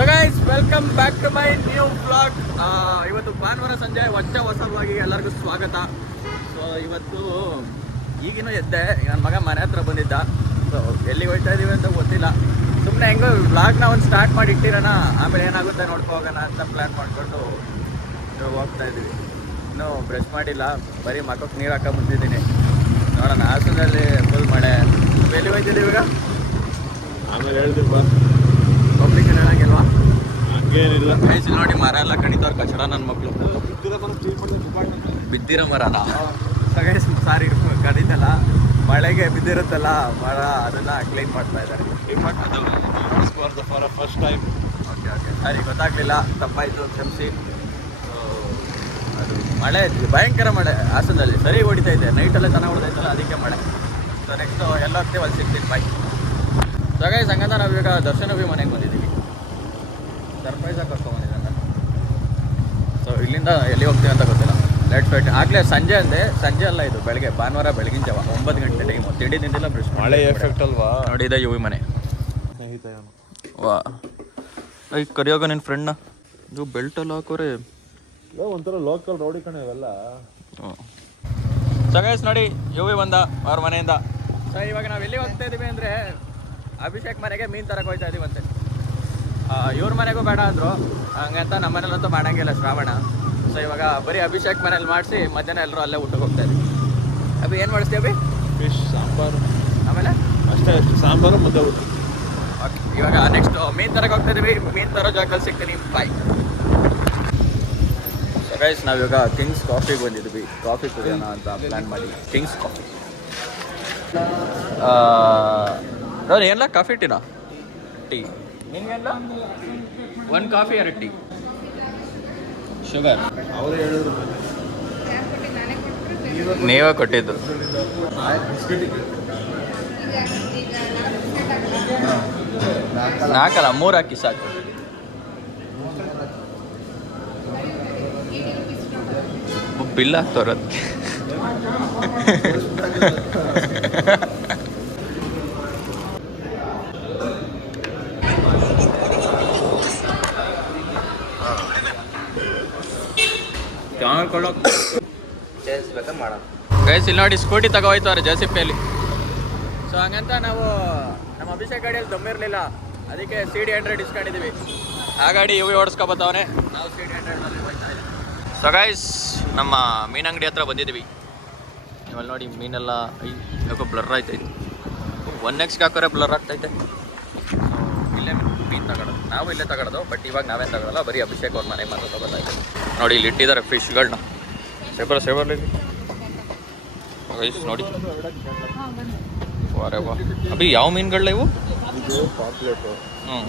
So guys welcome back to my new blog. ಇವತ್ತು ಭಾನುವಾರ ಸಂಜೆ ಹೊಸವಾಗಿ ಎಲ್ಲರಿಗೂ ಸ್ವಾಗತ. ಸೊ ಇವತ್ತು ಈಗಿನೂ ಎದ್ದೆ, ನನ್ನ ಮಗ ಮನೆ ಹತ್ರ ಬಂದಿದ್ದ. ಸೊ ಎಲ್ಲಿಗೆ ಹೋಗ್ತಾ ಇದ್ದೀವಿ ಅಂತ ಗೊತ್ತಿಲ್ಲ, ಸುಮ್ಮನೆ ಹೆಂಗೋ ಬ್ಲಾಗ್ನ ಒಂದು ಸ್ಟಾರ್ಟ್ ಮಾಡಿ ಇಟ್ಟಿರೋಣ, ಆಮೇಲೆ ಏನಾಗುತ್ತೆ ನೋಡ್ಕೊ ಹೋಗೋಣ ಅಂತ ಪ್ಲ್ಯಾನ್ ಮಾಡಿಕೊಂಡು ಹೋಗ್ತಾ ಇದ್ದೀವಿ. ಇನ್ನೂ ಬ್ರಷ್ ಮಾಡಿಲ್ಲ, ಬರೀ ಮಕ್ಕಕ್ಕೆ ನೀರು ಹಾಕೋ ಮುಂದಿದ್ದೀನಿ. ನೋಡೋಣ, ಹಾಸನದಲ್ಲಿ ಫುಲ್ ಮಳೆ. ಎಲ್ಲಿ ಹೋಗ್ತಿದ್ದೀವಿ ಈಗ? ಆಮೇಲೆ ಹೇಳ್ತೀವಿ ಬಾ. ಪಬ್ಲಿಕ್ ಹೇಳಂಗಿಲ್ವಾ? ಹಂಗೇನಿಲ್ಲ. ವಯಸ್ಸಲ್ಲಿ ನೋಡಿ ಮರ ಎಲ್ಲ ಕಡಿತವ್ರು ಕಚಡ ನನ್ನ ಮಕ್ಕಳು. ಬಿದ್ದಿರೋ ಮರನ ಸಾರಿ ಕಡಿತಲ್ಲ, ಮಳೆಗೆ ಬಿದ್ದಿರುತ್ತಲ್ಲ ಮರ, ಅದನ್ನ ಕ್ಲೀನ್ ಮಾಡ್ತಾ ಇದ್ದಾರೆ. ಅದು ಫಾರ್ ಫಸ್ಟ್ ಟೈಮ್. ಓಕೆ ಸರಿ, ಗೊತ್ತಾಗ್ಲಿಲ್ಲ, ತಪ್ಪಾಯಿತು, ಕ್ಷಮಿಸಿ. ಅದು ಮಳೆ ಭಯಂಕರ ಮಳೆ ಹಾಸನದಲ್ಲಿ, ಸರಿ ಹೊಡಿತಾ ಇದೆ, ನೈಟಲ್ಲೇ ಚೆನ್ನಾಗಿ ಹೊಡೆದೈತಲ್ಲ, ಅದಕ್ಕೆ ಮಳೆ. ಸೊ ನೆಕ್ಸ್ಟು ಎಲ್ಲ ಹೋಗ್ತೀವಿ, ಅಲ್ಲಿ ಸಿಗ್ತೀನಿ, ಬಾಯ್. ಸಗಾಯಿ ಸಂಗಂತ ನಾವೀಗ ದರ್ಶನವಿ ಮನೆಗೆ ಬಂದಿದ್ದೀವಿ, ಸರ್ಪ್ರೈಸಾಗಿ ಕರ್ಕೊಂಡ್ಬಂದಿದ್ದಾನೆ. ಸೊ ಇಲ್ಲಿಂದ ಎಲ್ಲಿ ಹೋಗ್ತೀವಿ ಅಂತ ಗೊತ್ತಿಲ್ಲ. Let's wait. ಆಗಲೇ ಸಂಜೆ ಅಂದೆ, ಸಂಜೆ ಅಲ್ಲ, ಇದು ಬೆಳಗ್ಗೆ, ಭಾನುವಾರ ಬೆಳಗಿನ ಜಾವ 9 ಗಂಟೆ ಟೈಮು. ತಿಂಡಿ ತಿಂದಿಲ್ಲ, ಬ್ರಷ್ ಮಳೆ ಎಫೆಕ್ಟ್ ಅಲ್ವಾ? ನೋಡಿ, ಇದೆ ಯುವಿ ಮನೆ. ಸ್ನೇಹಿತ ವಾ, ಈಗ ಕರಿಯೋಗ ನಿನ್ನ ಫ್ರೆಂಡ್ನ, ಇದು ಬೆಲ್ಟಲ್ಲಿ ಹಾಕೋರೆ ಒಂಥರ ಲೋಕಲ್ ರೌಡಿ ಕಣೆ ಇವೆಲ್ಲ. ಸಗೈಸ್ ನೋಡಿ, ಯುವಿ ಬಂದ ಅವ್ರ ಮನೆಯಿಂದ. ಸೊ ಇವಾಗ ನಾವು ಎಲ್ಲಿ ಹೋಗ್ತಾ ಇದ್ದೀವಿ ಅಂದರೆ, ಅಭಿಷೇಕ್ ಮನೆಗೆ ಮೀನು ತರಕ್ಕೆ ಹೋಗ್ತಾ ಇದ್ದೀವಂತೆ. ಇವ್ರ ಮನೆಗೂ ಬೇಡ ಅಂದರು, ಹಂಗಂತ ನಮ್ಮ ಮನೇಲಂತೂ ಮಾಡೋಂಗಿಲ್ಲ ಶ್ರಾವಣ. ಸೊ ಇವಾಗ ಬರೀ ಅಭಿಷೇಕ್ ಮನೇಲಿ ಮಾಡಿಸಿ ಮಧ್ಯಾಹ್ನ ಎಲ್ಲರೂ ಅಲ್ಲೇ ಊಟಕ್ಕೆ ಹೋಗ್ತಾ ಇದ್ವಿ. ಅಭಿ ಏನು ಮಾಡಿಸ್ತೀವಿ ಅಭಿ? ಫಿಶ್ ಸಾಂಬಾರು, ಆಮೇಲೆ ಅಷ್ಟೇ ಸಾಂಬಾರು ಮುದ್ದೆ ಊಟ. ಓಕೆ, ಇವಾಗ ನೆಕ್ಸ್ಟ್ ಮೀನು ತರಕ್ಕೆ ಹೋಗ್ತಾ ಇದ್ದೀವಿ. ಮೀನು ತರೋ ಜಾಗದಲ್ಲಿ ಸಿಗ್ತೀನಿ, ಬಾಯ್. ಸೊ ಗೈಸ್, ನಾವಿವಾಗ ಕಿಂಗ್ಸ್ ಕಾಫಿಗೆ ಬಂದಿದ್ವಿ, ಕಾಫಿ ಕುಡಿಯೋಣ ಅಂತ ಪ್ಲ್ಯಾನ್ ಮಾಡಿ. ಕಿಂಗ್ಸ್ ಕಾಫಿ ನೋಡಿ, ಏನಿಲ್ಲ ಕಾಫಿ ಟೀನಾ? ಟೀ ನಿನ್ಗೆಲ್ಲ 1 ಕಾಫಿ 2 ಟೀ, ಶುಗರ್ ಅವರೇ ಹೇಳಿದ್ರು, ನೀವೇ ಕೊಟ್ಟಿದ್ದು. ನಾಲ್ಕಲ್ಲ, 3 ಹಾಕಿ ಸಾಕು. ಬಿಲ್ ಆಗ್ತವ್ರದ್ದು. ಗೈಸ್ ಇಲ್ಲಿ ನೋಡಿ, ಸ್ಕೂಟಿ ತಗೋಯ್ತವ್ರೆ ಜೆಸಿಪಿಯಲ್ಲಿ. ಸೊ ಹಂಗಂತ ನಾವು ನಮ್ಮ ಅಭಿಷೇಕ್ ಗಾಡಿಯಲ್ಲಿ ದಮ್ಮಿರಲಿಲ್ಲ, ಅದಕ್ಕೆ CD100 ಇಸ್ಕೊಂಡಿದ್ದೀವಿ. ಆ ಗಾಡಿ ಯುವಿ ಓಡಿಸ್ಕೊಬತ್ತವನೆ, ನಾವು CD100ನಲ್ಲಿ ಹೋಗ್ತಾ ಇದ್ದೀವಿ. ಸೊ ಗೈಸ್, ನಮ್ಮ ಮೀನಂಗಡಿ ಹತ್ರ ಬಂದಿದ್ದೀವಿ. ನೀವಲ್ಲಿ ನೋಡಿ, ಮೀನೆಲ್ಲ ಯಾಕೋ ಬ್ಲರ್ ಆಯ್ತೈತೆ, 1x ಹಾಕೋರೆ ಬ್ಲರ್ ಆಗ್ತೈತೆ. ಸೊ ಇಲ್ಲೇ ಮೀನು ತಗೊಳ್ಳೋದು, ನಾವು ಇಲ್ಲೇ ತಗೊಳ್ಳೋದು, ಬಟ್ ಇವಾಗ ನಾವೇನು ತಗೊಳ್ಳಲ್ಲ, ಬರೀ ಅಭಿಷೇಕ್ ಅವ್ರ ಮನೆಗೆ ಮಾತ್ರ ತಗೋತಾಯಿದ್ದೆ. ನೋಡಿ, ಇಲ್ಲಿ ಇಟ್ಟಿದ್ದಾರೆ ಫಿಶ್ಗಳನ್ನ, ಸೇಬರ್ಲಿ ಗೈಸ್ ನೋಡಿ. ವಾರೆ ವಾ, ಅಭಿ ಯಾವ ಮೀನುಗಳನ್ನ ಇವು? ಇದು ಪಾಪ್ಲೆಟು,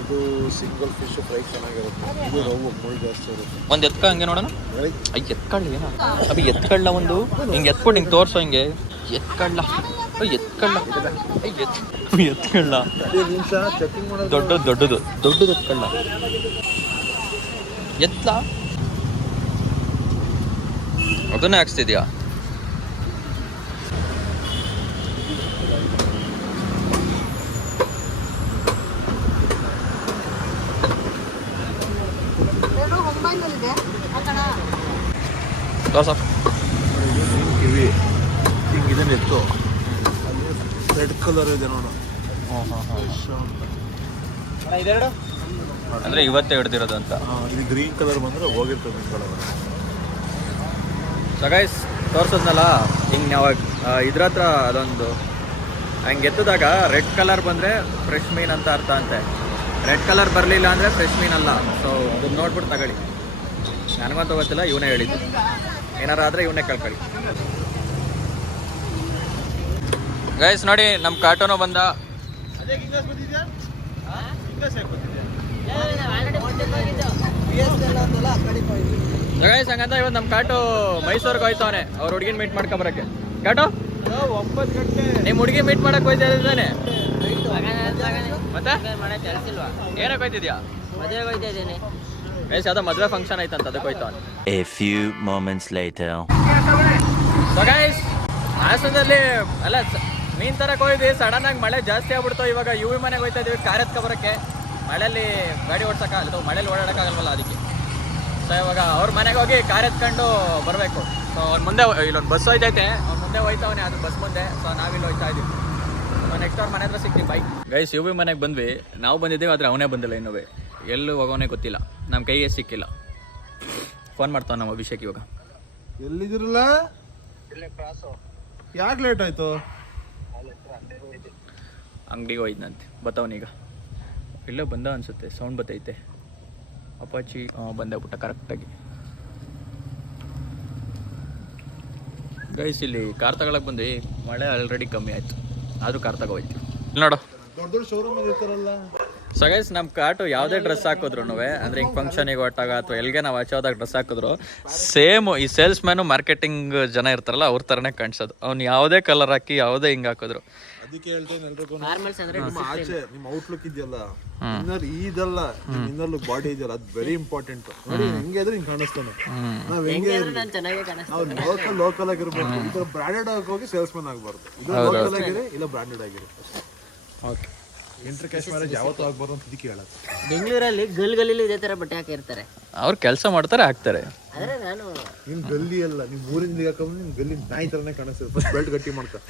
ಇದು ಸಿಂಗಲ್ ಫಿಶ್ ಫ್ರೈ ಚೆನ್ನಾಗಿರುತ್ತೆ. ಇದು ರವ್ವು ಮುಳ್ಳು ಜಾಸ್ತಿ ಇರುತ್ತೆ. ಒಂದು ಎತ್ಕ ಹಂಗೆ ನೋಡೋಣ. ಎತ್ಕೊಳ್ಳಿ ಏನ ಅಭಿ, ಎತ್ಕೊಳ್ಳ ಒಂದು ಹಿಂಗೆ ಎತ್ಕೊಂಡು ಹಿಂಗೆ ತೋರಿಸೋ, ಹಿಂಗೆ ಎತ್ಕೊಳ್ಳ, ಎತ್ಕೊಳ್ಳ, ಎತ್ಕೊಳ್ಳ, ದೊಡ್ಡದು ಎತ್ಕೊಳ್ಳ, ಎತ್ತ ಅದನ್ನೇ ಹಾಕ್ಸ್ತಿದ್ಯಾ? ಕಿವಿ ಹಿಂಗೆ ಇದನ್ನ ಎತ್ತು, ಅಲ್ಲಿ ರೆಡ್ ಕಲರ್ ಇದೆ ನೋಡು. ಅಂದರೆ ಇವತ್ತೇ ಹಿಡ್ದಿರೋದು ಅಂತ. ಇದು ಗ್ರೀನ್ ಕಲರ್ ಬಂದರೆ ಹೋಗಿರ್ತದೆ ಮೀನುಗಳು. ಸೊ ಗೈಸ್, ತೋರಿಸೋದ್ನಲ್ಲ ಹಿಂಗೆ ನಾವು ಇದ್ರ ಹತ್ರ ಅದೊಂದು ಹಂಗೆ ಎತ್ತಿದಾಗ ರೆಡ್ ಕಲರ್ ಬಂದರೆ ಫ್ರೆಶ್ ಮೀನು ಅಂತ ಅರ್ಥ ಅಂತೆ. ರೆಡ್ ಕಲರ್ ಬರಲಿಲ್ಲ ಅಂದರೆ ಫ್ರೆಶ್ ಮೀನಲ್ಲ. ಸೊ ಅದನ್ನ ನೋಡ್ಬಿಟ್ಟು ತಗೊಳ್ಳಿ. ನನಗಂತೂ ಗೊತ್ತಿಲ್ಲ, ಇವನೇ ಹೇಳಿದ್ದು. ಏನಾರು ಆದರೆ ಇವನೇ ಕಳ್ಕೊಳ್ಳಿ. ಗೈಸ್ ನೋಡಿ, ನಮ್ಮ ಕಾರ್ಟೂನು ಬಂದ. ಗೈಸ್ ಹಂಗಂತ ಇವತ್ತು ನಮ್ಮ ಕಾಟು ಮೈಸೂರಿಗೆ ಹೋಯ್ತವನೆ, ಅವ್ರ ಹುಡುಗಿನ ಮೀಟ್ ಮಾಡ್ಕೊಬರಕ್ಕೆ. ಕಾಟು 9 ಗಂಟೆ ನಿಮ್ಮ ಹುಡುಗಿ ಮೀಟ್ ಮಾಡಕ್ಕೆ ಹೋಯ್ತಾ ಇದ್ದಾನೆ. ಮತ್ತೆ ಏನಕ್ಕೆ ಹೋಯ್ತಿದ್ಯಾ? ಮದುವೆಗೆ ಹೋಯ್ತಾ ಇದ್ದೀನಿ. ಗೈಸ್ ಯಾವುದೋ ಮದುವೆ ಫಂಕ್ಷನ್ ಐತಂತ, ಅದಕ್ಕೆ ಹೋಯ್ತವನೆ. A few moments later. So guys, ಹಾಸನದಲ್ಲಿ ಅಲ್ಲ ಮೀನು ತರಕ್ಕೆ ಹೋಗಿದ್ವಿ, ಸಡನ್ನಾಗಿ ಮಳೆ ಜಾಸ್ತಿ ಆಗ್ಬಿಡ್ತು. ಇವಾಗ ಯುವಿ ಮನೆಗೆ ಹೋಯ್ತಾ ಇದೀವಿ ಕಾರ್ ಎತ್ಕೊಬರಕ್ಕೆ. ಮಳೆಯಲ್ಲಿ ಗಾಡಿ ಓಡ್ಸೋಕ್ಕಾಗಲ್ಲ ಅಥವಾ ಮಳೇಲಿ ಓಡಾಡೋಕ್ಕಾಗಲ್ವಲ್ಲ ಅದಕ್ಕೆ. ಸೊ ಇವಾಗ ಅವ್ರ ಮನೆಗೆ ಹೋಗಿ ಕಾರ್ ಎತ್ಕೊಂಡು ಬರಬೇಕು. ಸೊ ಅವ್ನ ಮುಂದೆ ಇಲ್ಲೊಂದು ಬಸ್ ಹೋಯ್ತೈತೆ, ಅವ್ನ ಮುಂದೆ ಹೋಯ್ತಾವನೆ, ಅದು ಬಸ್ ಮುಂದೆ. ಸೊ ನಾವಿಲ್ಲಿ ಹೋಯ್ತಾ ಇದ್ದೀವಿ. ನೆಕ್ಸ್ಟ್ ಅವ್ರ ಮನೆ ಹತ್ರ ಸಿಗ್ತೀವಿ. ಬೈಕ್ ಗೈಸ್ ಯು ವಿ ಮನೆಗೆ ಬಂದ್ವಿ. ನಾವು ಬಂದಿದ್ದೀವಿ, ಆದರೆ ಅವನೇ ಬಂದಿಲ್ಲ ಇನ್ನೂ. ಎಲ್ಲೂ ಹೋಗೋನೇ ಗೊತ್ತಿಲ್ಲ, ನಮ್ಮ ಕೈಗೆ ಸಿಕ್ಕಿಲ್ಲ. ಫೋನ್ ಮಾಡ್ತಾವ ನಮ್ಮ ಅಭಿಷೇಕ್ ಇವಾಗ. ಎಲ್ಲಿದಿರಲ್ಲ? ಯಾಕೆ ಲೇಟ್ ಆಯ್ತು? ಅಂಗಡಿಗೆ ಹೋಯ್ತಂತೆ, ಬತ್ತವನೀಗ. ಇಲ್ಲೇ ಬಂದ ಅನ್ಸುತ್ತೆ, ಸೌಂಡ್ ಬತ್ತೈತೆ. ಅಪಾಚಿ ಬಂದೇ ಬಿಟ್ಟ ಕರೆಕ್ಟಾಗಿ. ಗೈಸ್ ಇಲ್ಲಿ ಕಾರ್ ತಗೊಳಕ್ ಬಂದ್ವಿ, ಮಳೆ ಆಲ್ರೆಡಿ ಕಮ್ಮಿ ಆಯಿತು, ಆದರೂ ಕಾರ್ ತಗೋಯ್ತೀವಿ. ಇಲ್ಲಿ ನೋಡು, ದೊಡ್ಡ ದೊಡ್ಡ ಶೋರೂಮ್ ಇರ್ತಾರಲ್ಲ. ಸೊ ಗೈಸ್ ನಮ್ಮ ಕಾಟು ಯಾವುದೇ ಡ್ರೆಸ್ ಹಾಕಿದ್ರು ಅಂದರೆ ಹಿಂಗೆ ಫಂಕ್ಷನಿಗೆ ಹೊಟ್ಟಾಗ ಅಥವಾ ಎಲ್ಲಿಗೆ ನಾವು ಆಚೋದಾಗ ಡ್ರೆಸ್ ಹಾಕಿದ್ರು ಸೇಮ್ ಈ ಸೇಲ್ಸ್ ಮ್ಯಾನು ಮಾರ್ಕೆಟಿಂಗ್ ಜನ ಇರ್ತಾರಲ್ಲ ಅವ್ರ ಥರನೇ ಕಾಣಿಸೋದು. ಅವ್ನು ಯಾವುದೇ ಕಲರ್ ಹಾಕಿ ಯಾವುದೇ ಹಿಂಗೆ ಹಾಕಿದ್ರು. ಅದಕ್ಕೆ ಹೇಳ್ತೇನೆ ಎಲ್ರಿಗೂ, ನಿಮ್ಮ ಆಚೆ ನಿಮ್ಮ ಔಟ್ಲುಕ್ ಇದೆಯಲ್ಲ, ಇನ್ನರ್ ಇದಲ್ಲ, ಇನ್ನರ್ ಲುಕ್ ಬಾಡಿ ಇದೆಯಲ್ಲ, ಅದು ವೆರಿ ಇಂಪಾರ್ಟೆಂಟ್. ನೋಡಿ ಹೆಂಗೆ ಇದ್ರೆ ಹಿಂಗೆ ಕಾಣಿಸ್ತಾನೆ. ನಾವ್ ಹೆಂಗೆ ನಾವು ಲೋಕಲ್ ಆಗಿರ್ಬೇಕು. ಈ ಥರ ಬ್ರಾಂಡೆಡ್ ಆಗಿ ಹೋಗಿ ಸೇಲ್ಸ್ ಮ್ಯಾನ್ ಆಗಬಾರ್ದು. ಇದು ಲೋಕಲ್ ಆಗಿರಿ, ಇಲ್ಲ ಬ್ರಾಂಡೆಡ್ ಆಗಿರಿ. ಓಕೆ, ಇಂಟರ್ ಕ್ಯಾಶ್ ಮ್ಯಾರೇಜ್ ಯಾವತ್ತೂ ಆಗ್ಬಾರ್ದು ಅಂತ ಇದಕ್ಕೆ ಹೇಳೋದು. ಬೆಂಗಳೂರಲ್ಲಿ ಗಲ್ಲಿ ಇದೇ ತರ ಬಟ್ಟೆ ಹಾಕಿರ್ತಾರೆ. ಅವ್ರು ಕೆಲಸ ಮಾಡ್ತಾರೆ, ಹಾಕ್ತಾರೆ. ಆದ್ರೆ ನಾನು ನಿಮ್ ಗಲ್ಲಿ ಅಲ್ಲ, ನಿಮ್ ಊರಿಂದ ಹಾಕೊಂಡ್ರೆ ನಿಮ್ ಗಲ್ಲಿ ನಾಯಿ ತರನೇ ಕಾಣಿಸ್ತದೆ. ಫಸ್ಟ್ ಬೆಲ್ಟ್ ಗಟ್ಟಿ ಮಾಡ್ತಾ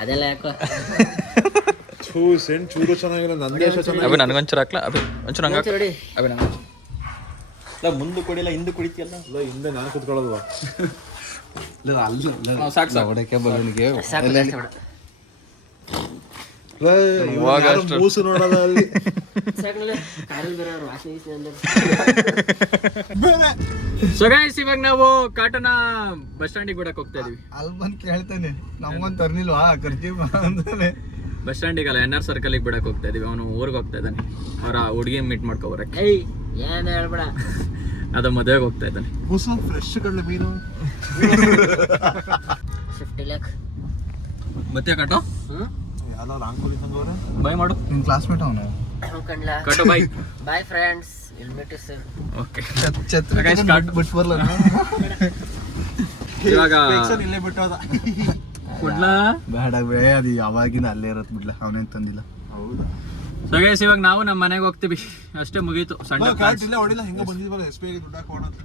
ಅದೆಲ್ಲ ಯಾಕೋ ಸೆಂಟ್ ಚೂರು ಚೆನ್ನಾಗಿಲ್ಲ, ನಂದೇ ಚೆನ್ನಾಗಿ. ಅಭಿ ನನಗೊಂಚೂರು ಹಾಕ್ಲಾ? ಅಭಿ ಒಂಚೂರು ಹಂಗೆ ನೋಡಿ. ಅಭಿ ನಂಗೆ ಮುಂದೆ ಕುಡಿಲ್ಲ, ಹಿಂದೆ ಕುಡಿತಿಯಲ್ಲ. ಇಲ್ಲ, ಹಿಂದೆ ನಾನು ಕುತ್ಕೊಳ್ಳಲ್ವಾ? ಸಾಕು ಸಾಕು. ಮೂಸು ನೋಡಲ್ಲ ಅಲ್ಲಿ. ಸೊ ಗೈಸ್ ಇವಾಗ ನಾವು ಕಾಟನ ಬಸ್ ಸ್ಟ್ಯಾಂಡಿಗೆ ಬಿಡಕ್ಕೆ ಹೋಗ್ತಾ ಇದೀವಿ. ಅಲ್ಲಿ ಬಂದು ಕೇಳ್ತಾನೆ, ನಮ್ಗೊಂದು ತರ್ನಿಲ್ವಾ ಖರ್ಚಿ ಅಂತಾನೆ. ಬಸ್ ಸ್ಟ್ಯಾಂಡಿಗೆ ಅಲ್ಲ, NR ಸರ್ಕಲ್ಗೆ ಬಿಡಕ್ಕೆ ಹೋಗ್ತಾ ಇದೀವಿ. ಅವನು ಊರಿಗೆ ಹೋಗ್ತಾ ಇದ್ದಾನೆ, ಅವರ ಹುಡುಗಿ ಮೀಟ್ ಮಾಡ್ಕೊ ಬರಕ್ಕೆ. ಏನ್ ಹೇಳ್ಬೇಡ, ಅದ ಮದುವೆಗೆ ಹೋಗ್ತಾ ಇದ್ದಾನೆ. ಮೂಸು ಫ್ರೆಶ್ ಕಡ್ಲೆ ಮೀನು 50 lakh. ಮತ್ತೆ ಕಟೋ ಯಾವ್ದಾದ್ರು ರಾಂಗೋಲಿ ತಂಗವ್ರೆ. ಬೈ ಮಾಡು, ನಿನ್ ಕ್ಲಾಸ್ಮೇಟ್ ಅವನು. ಕಟೋ bye. Bye friends, we'll meet you soon. Okay, ಬಿಟ್ಟು ಬರ್ಲ ಇವಾಗ ಇಲ್ಲೇ ಬಿಟ್ಟು ಹೋದ. ಕೊಡ್ಲಾ? ಬೇಡ ಬೇ, ಅದು ಯಾವಾಗಿನ ಅಲ್ಲೇ ಇರತ್ ಬಿಡ್ಲ, ಅವನೇನ್ ತಂದಿಲ್ಲ. ಹೌದಾ? ಸೊ ಗೈಸ್ ಇವಾಗ ನಾವು ನಮ್ಮ ಮನೆಗೆ ಹೋಗ್ತೀವಿ, ಅಷ್ಟೇ ಮುಗೀತು. ಸಣ್ಣ ಇಲ್ಲ ಹೊಡಿಲ್ಲ, ಹೆಂಗ ಬಂದಿದ್ವಲ್ಲ SBI ಗೆ ದುಡ್ಡು ಹಾಕೋಣ ಅಂತ.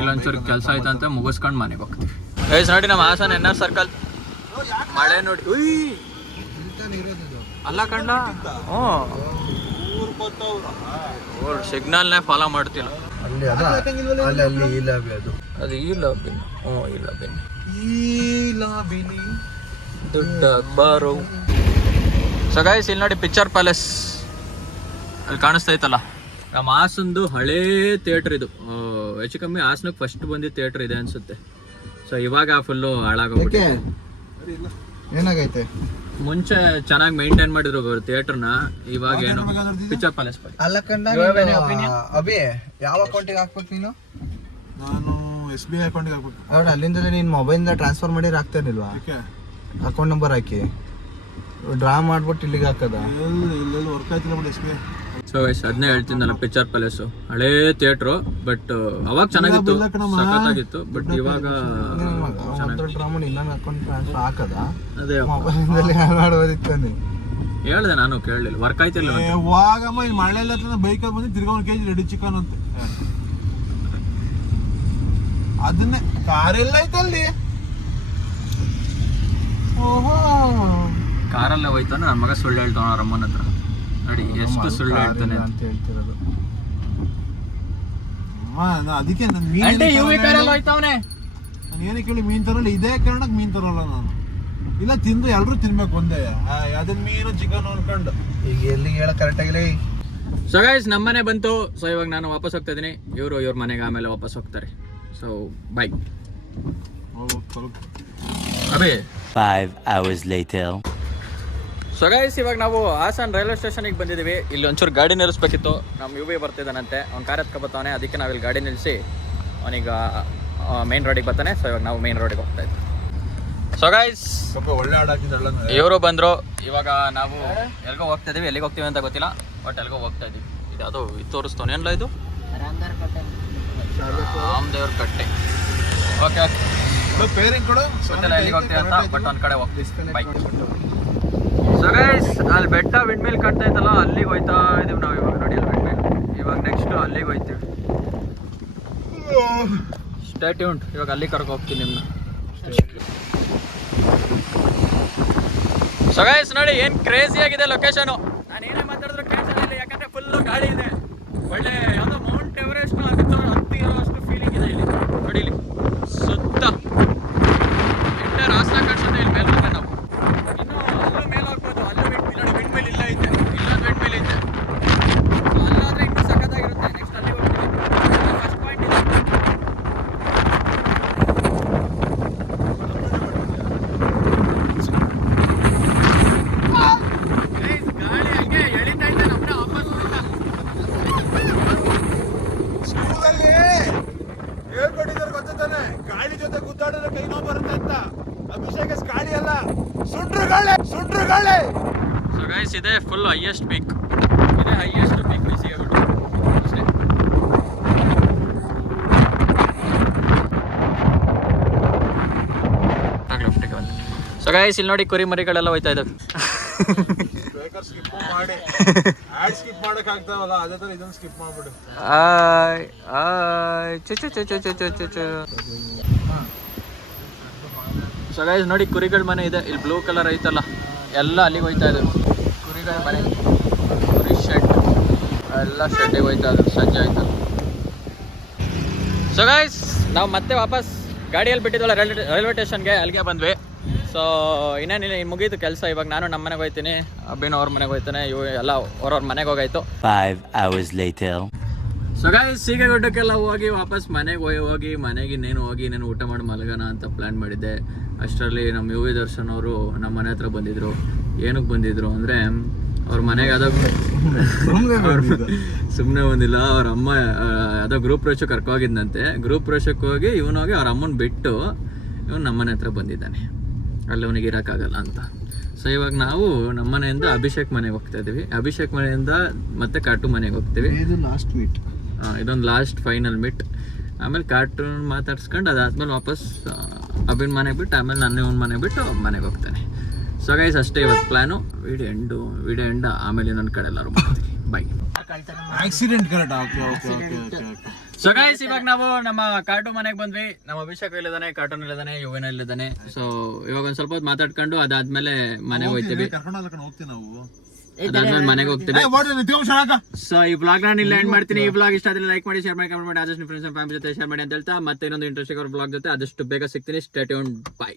ಇಲ್ಲೊಂಚೂರು ಕೆಲಸ ಆಯ್ತಂತ ಮುಗಿಸ್ಕೊಂಡು ಮನೆಗೆ ಹೋಗ್ತೀವಿ. ಗೈಸ್ ನೋಡಿ, ನಮ್ಮ ಹಾಸನ NR ಸರ್ಕಲ್ ಮಳೆ ನೋಡಿ. ಅಲ್ಲ ಕಂಡ, ಸಿಗ್ನಲ್ನೇ ಫಾಲೋ ಮಾಡ್ತಿಲ್ಲ. ಅಲ್ಲಿ ಅಲ್ಲಿ ಈ ಲಾಬಿ, ಅದು ಈ ಲಾಬಿನ್. ಈ ಲಾಬಿನ್, ಈ ಲಾಬಿನಿ ದೊಡ್ಡ ಬಾರು. ಸೊ ಗೈಸ್ ಇಲ್ಲಿ ನೋಡಿ, ಪಿಕ್ಚರ್ ಪ್ಯಾಲೇಸ್ ಅಲ್ಲಿ ಕಾಣಿಸ್ತಾ ಇತ್ತಲ್ಲ, ನಮ್ಮ ಹಾಸನದು ಹಳೇ ಥಿಯೇಟ್ರ್ ಇದು. ಹೆಚ್ಚು ಕಮ್ಮಿ ಹಾಸನಕ್ಕೆ ಫಸ್ಟ್ ಬಂದಿದ್ದ ಥಿಯೇಟ್ರ್ ಇದೆ ಅನ್ಸುತ್ತೆ. ಸೊ ಇವಾಗ ಫುಲ್ಲು ಹಾಳಾಗೋಗ್ಬಿಟ್ಟೆ. ಏನಾಗೈತೆ? ಮುಂಚೆ ಚೆನ್ನಾಗಿ ಮೇಂಟೈನ್ ಮಾಡಿದ್ರು ಥಿಯೇಟರ್ನ, ಇವಾಗ ಏನು ಪಿಕ್ಚರ್ ಪ್ಯಾಲೇಸ್. ಅಲ್ಲ ಕಂಡ, ಅಭಿ ಯಾವ ಅಕೌಂಟಿಗೆ ಹಾಕ್ಬೇಕು ನೀನು? ನಾನು SBI ಅಕೌಂಟಿಗೆ ಹಾಕ್ಬೇಕು. ಹೌದು, ಅಲ್ಲಿಂದಲೇ ನೀನು ಮೊಬೈಲ್ನ ಟ್ರಾನ್ಸ್ಫರ್ ಮಾಡಿ ಹಾಕ್ತಾನಿಲ್ವಾ? ಅಕೌಂಟ್ ನಂಬರ್ ಹಾಕಿ ಡ್ರಾ ಮಾಡ್ಬಿಟ್ಟು ಇಲ್ಲಿಗೆ ಹಾಕದ. ಇಲ್ಲೆಲ್ಲ ವರ್ಕ್ ಆಯ್ತಿಲ್ಲ ಬಿಡಿ SBI. ಸೊ ಗೈಸ್ ಅದನ್ನೇ ಹೇಳ್ತಿದ್ದಲ್ಲ, ಪಿಕ್ಚರ್ ಪ್ಯಾಲೇಸು ಹಳೇ ಥಿಯೇಟ್ರು. ಬಟ್ ಅವಾಗ ಚೆನ್ನಾಗಿತ್ತು, ಸಖತ್ತಾಗಿತ್ತು. ಬಟ್ ಇವಾಗ ಡ್ರಾ ಮಾಡಿ ಇನ್ನೊಂದು ಅಕೌಂಟ್ ಟ್ರಾನ್ಸ್ಫರ್ ಹಾಕದ. ಅದೇ ಮೊಬೈಲಿಂದಲೇ ಮಾಡೋದಿತ್ತಾನೆ. ಹೇಳ್ದೆ, ನಾನು ಕೇಳಲಿಲ್ಲ, ವರ್ಕ್ ಆಯ್ತಿಲ್ಲ. ಯಾವಾಗಮ್ಮ ಇಲ್ಲಿ ಮಳೆಲ್ಲ ಬೈಕಲ್ಲಿ ಬಂದು ತಿರ್ಗಾ 1 kg ರೆಡಿ ಚಿಕನ್ ಅಂತ. ಅದನ್ನೇ ಕಾರೆಲ್ಲ ಐತಲ್ಲಿ. ಓಹೋ, ಕಾರಲ್ಲೇ ಹೋಯ್ತಾನೆ ನನ್ನ ಮಗ. ಸುಳ್ಳು ಹೇಳ್ತಾನ ಅವ್ರ ಅಮ್ಮನ ಹತ್ರ. ನೋಡಿ ಎಷ್ಟು ಸುಳ್ಳು ಹೇಳ್ತಾನೆ ಅಂತ ಹೇಳ್ತಿರೋದು. ಅದಕ್ಕೆ ನಾನು ಏನಕ್ಕೆ ಹೇಳಿ ಮೀನ್ ತರಲ್ಲ, ಇದೇ ಕಾರಣಕ್ಕೆ ಮೀನ್ ತರಲ್ಲ ನಾನು. ಇಲ್ಲ ತಿಂದು ಎಲ್ಲರೂ ತಿನ್ಬೇಕು ಒಂದೇ, ಅದನ್ನ ಮೀನು ಚಿಕನ್ ಅನ್ಕೊಂಡು. ಈಗ ಎಲ್ಲಿಗೆ ಹೇಳ ಕರೆಕ್ಟಾಗಿಲ್ಲ. ಸೊ ಗೈಸ್ ನಮ್ಮನೆ ಬಂತು. ಸೊ ಇವಾಗ ನಾನು ವಾಪಸ್ ಹೋಗ್ತಾ ಇದ್ದೀನಿ, ಇವ್ರ ಮನೆಗೆ ಆಮೇಲೆ ವಾಪಸ್ ಹೋಗ್ತಾರೆ. So bye. ಅಬೇ 5 hours later. ಸೊ ಗೈಸ್ ಇವಾಗ ನಾವು ಹಾಸನ್ ರೈಲ್ವೆ ಸ್ಟೇಷನಿಗೆ ಬಂದಿದ್ದೀವಿ. ಇಲ್ಲಿ ಒಂಚೂರು ಗಾಡಿ ನಿಲ್ಲಿಸ್ಬೇಕಿತ್ತು. ನಮ್ಮ UV ಬರ್ತಿದ್ದಾನಂತೆ, ಅವ್ನು ಕಾರ್ ಎತ್ಕೊಬತ್ತಾನೆ. ಅದಕ್ಕೆ ನಾವಿಲ್ಲಿ ಗಾಡಿ ನಿಲ್ಲಿಸಿ ಅವನೀಗ ಮೇನ್ ರೋಡಿಗೆ ಬರ್ತಾನೆ. ಸೊ ಇವಾಗ ನಾವು ಮೇನ್ ರೋಡಿಗೆ ಹೋಗ್ತಾ ಇದ್ವಿ. ಸೊ ಗೈಸ್ ಸ್ವಲ್ಪ ಒಳ್ಳೆ ಹಾಡಾಕಿದ್ದಲ್ಲ. ಇವರು ಬಂದರು. ಇವಾಗ ನಾವು ಎಲ್ಗೋ ಹೋಗ್ತಾ ಇದೀವಿ. ಎಲ್ಲಿಗೆ ಹೋಗ್ತೀವಿ ಅಂತ ಗೊತ್ತಿಲ್ಲ, ಬಟ್ ಎಲ್ಗೋ ಹೋಗ್ತಾ ಇದೀವಿ. ಇದು ಅದು ಇದು ತೋರಿಸ್ತಾನೆ ಏನಿಲ್ಲ, ಇದು ರಾಮದೇವ್ರ ಕಟ್ಟೆ. ಓಕೆ, ಪೇರಿಂಗ್ ಕೊಡು. ಎಲ್ಲಿಗೆ ಹೋಗ್ತೀವಿ ಅಂತ, ಬಟ್ ಒಂದು ಕಡೆ ಹೋಗ್ತೀವಿ. ಬೈಕ್ ಸೊ ಗೈಸ್ ಅಲ್ಲಿ ಬೆಟ್ಟ ವಿಂಡ್ ಮಿಲ್ ಕಟ್ತಾ ಇತ್ತಲ್ಲ ಅಲ್ಲಿಗೆ ಹೋಯ್ತಾ ಇದೀವಿ ನಾವು ಇವಾಗ ನೋಡಿ ಅಲ್ಲಿ ವಿಂಡ್ ಮಿಲ್ ಇವಾಗ ನೆಕ್ಸ್ಟ್ ಅಲ್ಲಿಗೆ ಹೋಯ್ತೀವಿ ಸ್ಟೇ ಟ್ಯೂನ್ಡ್ ಇವಾಗ ಅಲ್ಲಿ ಕರ್ಕೊ ಹೋಗ್ತೀನಿ ನಿಮ್ಮನ್ನ ಸೊ ಗೈಸ್ ನೋಡಿ ಏನು ಕ್ರೇಜಿ ಆಗಿದೆ ಲೊಕೇಶನು ನಾನು ಏನೇ ಮಾತಾಡಿದ್ರು ಕ್ಯಾನ್ಸಲ್ ಯಾಕಂದ್ರೆ ಫುಲ್ಲು ಗಾಳಿ ಇದೆ ಒಳ್ಳೆ ಯಾವುದೋ ಮೌಂಟ್ ಎವರೆಸ್ಟ್ ಹತ್ತಿರೋ ಅಷ್ಟು ಫೀಲಿಂಗ್ ಇದೆ ಇಲ್ಲಿ ನೋಡಿ ಇಲ್ಲಿ ಸುತ್ತ ಎಂಟರ್ ರಾಸ್ತಾ ಕಾಣಿಸುತ್ತೆ ಇಲ್ಲಿ ಮೇಲೆ ಹೋದ್ರೆ ನಾವು ಇನ್ನು ಅಲ್ಲೂ ಮೇಲೆ ಹೋಗ್ಬೋದು ಅಲ್ಲೂ ವಿಂಡ್ ಮಿಲ್ ಇಲ್ಲ ಐತೆ ಇಲ್ಲೊಂದು ವಿಂಡ್ ಮಿಲ್ ಐತೆ ಅಲ್ಲಾದ್ರೆ ಇನ್ನೂ ಸಖತ್ತಾಗಿರುತ್ತೆ ನೆಕ್ಸ್ಟ್ ಅಲ್ಲಿ ಹೋಗ್ತೀವಿ ಫಸ್ಟ್ ಪಾಯಿಂಟ್ ಇದೆ ಗಾಳಿ ಹಂಗೆ ಎಳಿತಾ ಇದೆ ನಮ್ಮನ್ನ ವಾಪಸ್ ಹೇಳ್ಕೊಟ್ಟಿದ್ದಾರೆ ಗೊತ್ತಾನೆ ಗಾಳಿ ಜೊತೆ ಗುದ್ದಾಡಿದ್ರೆ ಕೈ ನೋವು ಬರುತ್ತೆ ಅಂತ ಅಭಿಷೇಕ ಗಾಳಿ ಅಲ್ಲ ಸುಂಟ್ರು ಗಾಳಿ ಸೊ ಗೈಸ್ ಇದೆ ಫುಲ್ ಹೈಯೆಸ್ಟ್ ಪೀಕ್ ಇದೆ ಹೈಯೆಸ್ಟ್ ಪೀಕ್ ಬಿಸಿ ಆಗ್ಬಿಟ್ಟು ಅಷ್ಟೇ ಲೆಫ್ಟಿಗೆ ಬಂದು ಸೊ ಗೈಸ್ ಇಲ್ಲಿ ನೋಡಿ ಕುರಿ ಮರಿಗಳೆಲ್ಲ ಹೋಯ್ತಾ ಇದ್ದಾವೆ ಬೇಕಾದ್ರೆ ಸ್ಕಿಪ್ ಮಾಡಿ ಆಡ್ ಸ್ಕಿಪ್ ಮಾಡಕ್ ಆಗ್ತಾವಲ್ಲ ಅದೇ ತರ ಇದನ್ನ ಸ್ಕಿಪ್ ಮಾಡ್ಬಿಡು ಆಯ್ ಆಯ್ ಚು ಚು ಚು ಚು ಚು ಚು ಚು ಚು ಸೊ ಗೈಸ್ ನೋಡಿ ಕುರಿಗಳ ಮನೆ ಇದೆ ಇಲ್ಲಿ ಬ್ಲೂ ಕಲರ್ ಐತಲ್ಲ ಎಲ್ಲ ಅಲ್ಲಿಗೆ ಹೋಯ್ತಾ ಇದೆ ಕುರಿಗಳ ಮನೆ ಕುರಿ ಶೆಡ್ ಎಲ್ಲ ಶೆಡ್ಡಿಗೆ ಹೋಯ್ತಾ ಇದ್ರು ಸಂಜೆ ಆಯ್ತಲ್ಲ ಸೊ ಗೈಸ್ ನಾವು ಮತ್ತೆ ವಾಪಸ್ ಗಾಡಿಯಲ್ಲಿ ಬಿಟ್ಟಿದ್ವಲ್ಲ ರೈಲ್ವೆ ಸ್ಟೇಷನ್ಗೆ ಅಲ್ಲಿಗೆ ಬಂದ್ವಿ ಸೊ ಇನ್ನೇನಿಲ್ಲ ಇನ್ನು ಮುಗೀತು ಕೆಲಸ ಇವಾಗ ನಾನು ನಮ್ಮ ಮನೆಗೆ ಹೋಗ್ತೀನಿ ಅಬ್ಬಿನ ಅವ್ರ ಮನೆಗೆ ಹೋಗ್ತಾನೆ ಇವು ಎಲ್ಲ ಅವ್ರವ್ರ ಮನೆಗೆ ಹೋಗಾಯ್ತು 5 hours later. ಸೊ ಗಾಯ್ಸ್ ಸೀಗೆಗುಡ್ಡಕ್ಕೆಲ್ಲ ಹೋಗಿ ವಾಪಸ್ ಮನೆಗೆ ಹೋಗಿ ಮನೆಗೆ ಇನ್ನೇನು ಊಟ ಮಾಡಿ ಮಲಗೋಣ ಅಂತ ಪ್ಲ್ಯಾನ್ ಮಾಡಿದ್ದೆ ಅಷ್ಟರಲ್ಲಿ ನಮ್ಮ ಯು ವಿ ದರ್ಶನ್ ಅವರು ನಮ್ಮ ಮನೆ ಹತ್ರ ಬಂದಿದ್ರು ಏನಕ್ಕೆ ಬಂದಿದ್ರು ಅಂದರೆ ಅವ್ರ ಮನೆಗೆ ಅದೋ ಸುಮ್ಮನೆ ಬಂದಿಲ್ಲ ಅವ್ರ ಅಮ್ಮ ಅದೋ ಗ್ರೂಪ್ ಪ್ರವೇಶಕ್ಕೆ ಕರ್ಕೋಗಿದ್ದಂತೆ ಗ್ರೂಪ್ ಪ್ರವೇಶಕ್ಕೆ ಹೋಗಿ ಇವನೋಗಿ ಅವ್ರ ಅಮ್ಮನ ಬಿಟ್ಟು ಇವನು ನಮ್ಮ ಮನೆ ಹತ್ರ ಬಂದಿದ್ದಾನೆ ಅಲ್ಲಿ ಅವನಿಗೆ ಇರೋಕ್ಕಾಗಲ್ಲ ಅಂತ ಸೊ ಇವಾಗ ನಾವು ನಮ್ಮ ಮನೆಯಿಂದ ಅಭಿಷೇಕ್ ಮನೆಗೆ ಹೋಗ್ತಾ ಇದ್ದೀವಿ ಅಭಿಷೇಕ್ ಮನೆಯಿಂದ ಮತ್ತೆ ಕಾಟು ಮನೆಗೆ ಹೋಗ್ತೀವಿ ಇದು ಲಾಸ್ಟ್ ಮೀಟ್ ಇದೊಂದು ಲಾಸ್ಟ್ ಫೈನಲ್ ಮಿಟ್ ಆಮೇಲೆ ಕಾರ್ಟೂನ್ ಮಾತಾಡ್ಸ್ಕೊಂಡು ಅದಾದ್ಮೇಲೆ ವಾಪಸ್ ಅಭಿನ್ ಮನೆಗೆ ಬಿಟ್ಟು ಆಮೇಲೆ ನನ್ನ ಒಂದು ಮನೆಗೆ ಬಿಟ್ಟು ಮನೆಗೆ ಹೋಗ್ತಾನೆ ಸೊ ಗೈಸ್ ಅಷ್ಟೇ ಇವತ್ತು ಪ್ಲ್ಯಾನು ವಿಡಿಯೋ ಎಂಡ್ ಆಮೇಲೆ ಇನ್ನೊಂದು ಕಡೆ ಎಲ್ಲರೂ ಮಾಡ್ತೀವಿ by accident correct okay so guys ಇವಾಗ ನಾವು ನಮ್ಮ ಕಾರ್ಟೂನ್ ಮನೆಗೆ ಬಂದ್ವಿ ನಮ್ಮ ಅಭಿಷೇಕ್ ಇಲ್ಲಿದ್ದಾನೆ ಕಾರ್ಟೂನ್ ಇಲ್ಲಿದ್ದಾನೆ ಯುವನ ಇಲ್ಲಿದ್ದಾನೆ ಸೊ ಇವಾಗ ಒಂದ್ ಸ್ವಲ್ಪ ಹೊತ್ತು ಮಾತಾಡ್ಕೊಂಡು ಅದಾದ್ಮೇಲೆ ಮನೆಗೆ ಹೋಗ್ತೀವಿ ಕರ್ಕೊಂಡು ಹೋಗ್ತೀವಿ ನಾವು ಅದಾದ್ಮೇಲೆ ಮನೆಗೆ ಹೋಗ್ತೀವಿ ಸೊ ಈ ಬ್ಲಾಗ್ ನಾನು ಇಲ್ಲಿ ಎಂಡ್ ಮಾಡ್ತೀನಿ ಈ ಬ್ಲಾಗ್ ಇಷ್ಟ ಆದ್ರೆ ಲೈಕ್ ಮಾಡಿ ಶೇರ್ ಮಾಡಿ ಕಮೆಂಟ್ ಮಾಡಿ ಆದಷ್ಟು ಫ್ರೆಂಡ್ಸ್ ಅಂಡ್ ಫ್ಯಾಮಿಲಿ ಜೊತೆ ಶೇರ್ ಮಾಡಿ ಅಂತ ಹೇಳ್ತಾ ಮತ್ತೆ ಇನ್ನೊಂದು ಇಂಟ್ರೆಸ್ಟಿಂಗ್ ಬ್ಲಾಗ್ ಜೊತೆ ಆದಷ್ಟು ಬೇಗ ಸಿಗ್ತೀನಿ ಸ್ಟೇ ಟ್ಯೂನ್ಡ್ ಬೈ